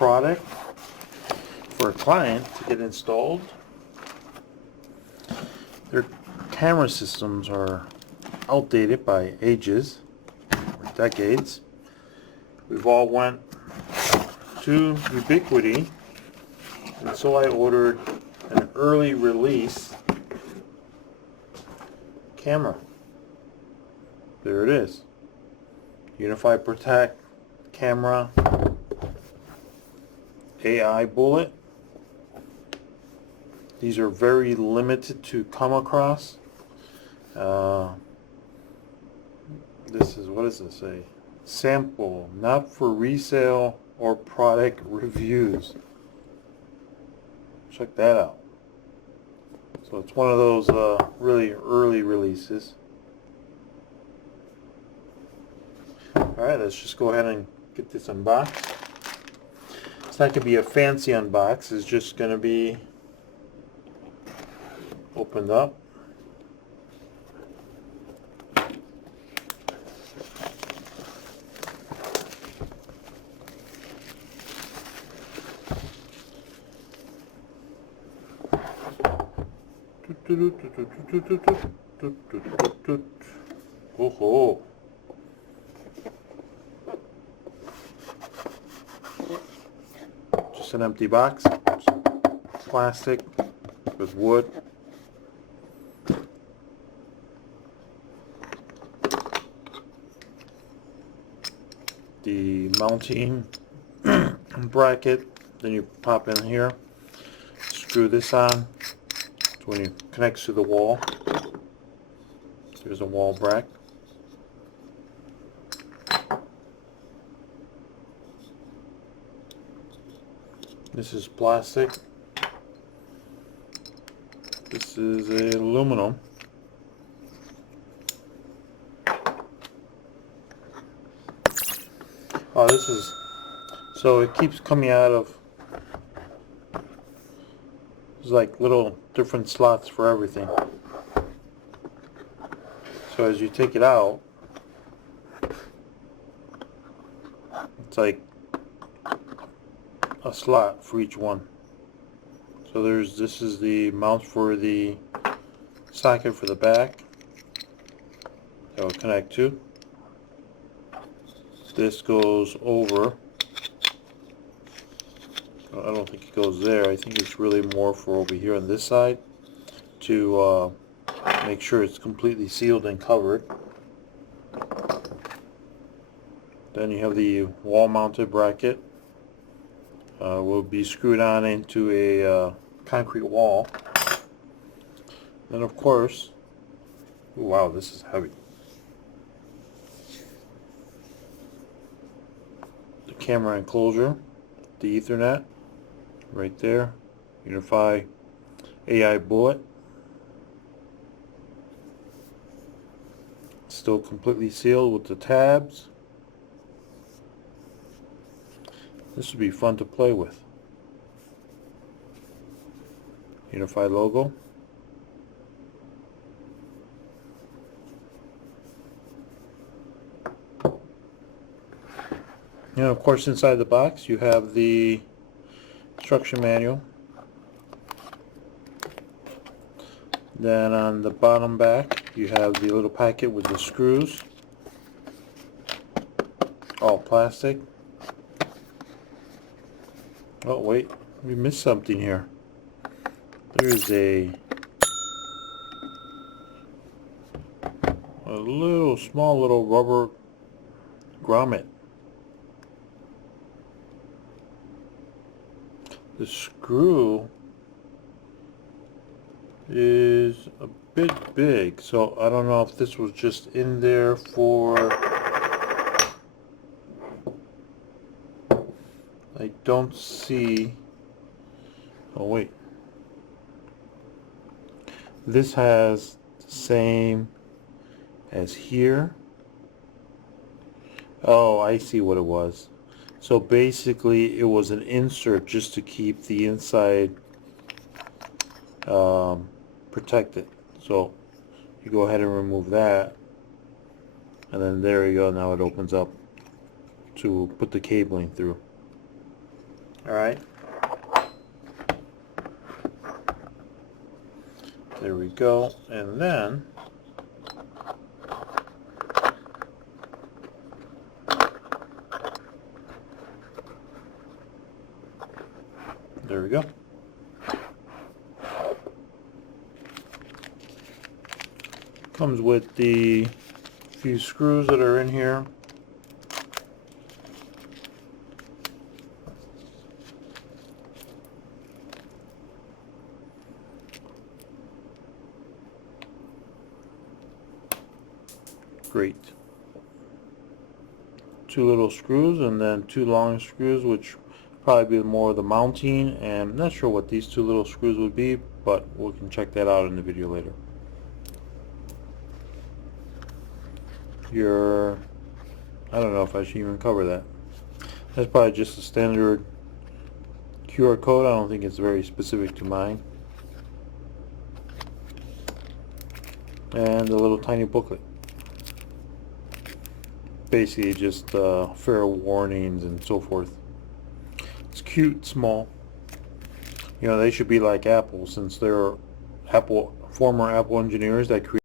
product for a client to get installed. Their camera systems are outdated by ages or decades. We've all went to Ubiquiti, and so I ordered an early release camera. There it is. UniFi Protect camera, AI bullet. These are very limited to come across. This is, what does it say? Sample, not for resale or product reviews. Check that out. So it's one of those really early releases. Alright, let's just go ahead and get this unboxed. It's not going to be a fancy unbox, it's just going to be opened up. Oh, just an empty box, plastic with wood. The mounting bracket, then you pop in here, screw this on. So when it connects to the wall, there's a wall bracket. This is plastic. This is aluminum. Oh, this is, so it keeps coming out of, there's like little different slots for everything. So as you take it out, it's like a slot for each one. So this is the mount for the socket for the back that will connect to. This goes over. I don't think it goes there. I think it's really more for over here on this side to make sure it's completely sealed and covered. Then you have the wall mounted bracket. Will be screwed on into a concrete wall. Then of course, wow, this is heavy. The camera enclosure, the Ethernet, right there, UniFi AI-Bullet. Still completely sealed with the tabs. This would be fun to play with. UniFi logo. And of course inside the box you have the instruction manual. Then on the bottom back you have the little packet with the screws. All plastic. Oh wait, we missed something here. There's a small little rubber grommet. The screw is a bit big, so I don't know if this was just in there for, I don't see, oh wait, this has the same as here. Oh, I see what it was. So basically it was an insert just to keep the inside protected. So you go ahead and remove that, and then there you go. Now it opens up to put the cabling through. Alright. There we go. And then there we go. Comes with the few screws that are in here. Great. Two little screws and then two long screws, which probably be more of the mounting, and I'm not sure what these two little screws would be, but we can check that out in the video later. I don't know if I should even cover that. That's probably just a standard QR code. I don't think it's very specific to mine. And a little tiny booklet. Basically just fair warnings and so forth. It's cute, small. You know, they should be like Apple, since they're former Apple engineers that created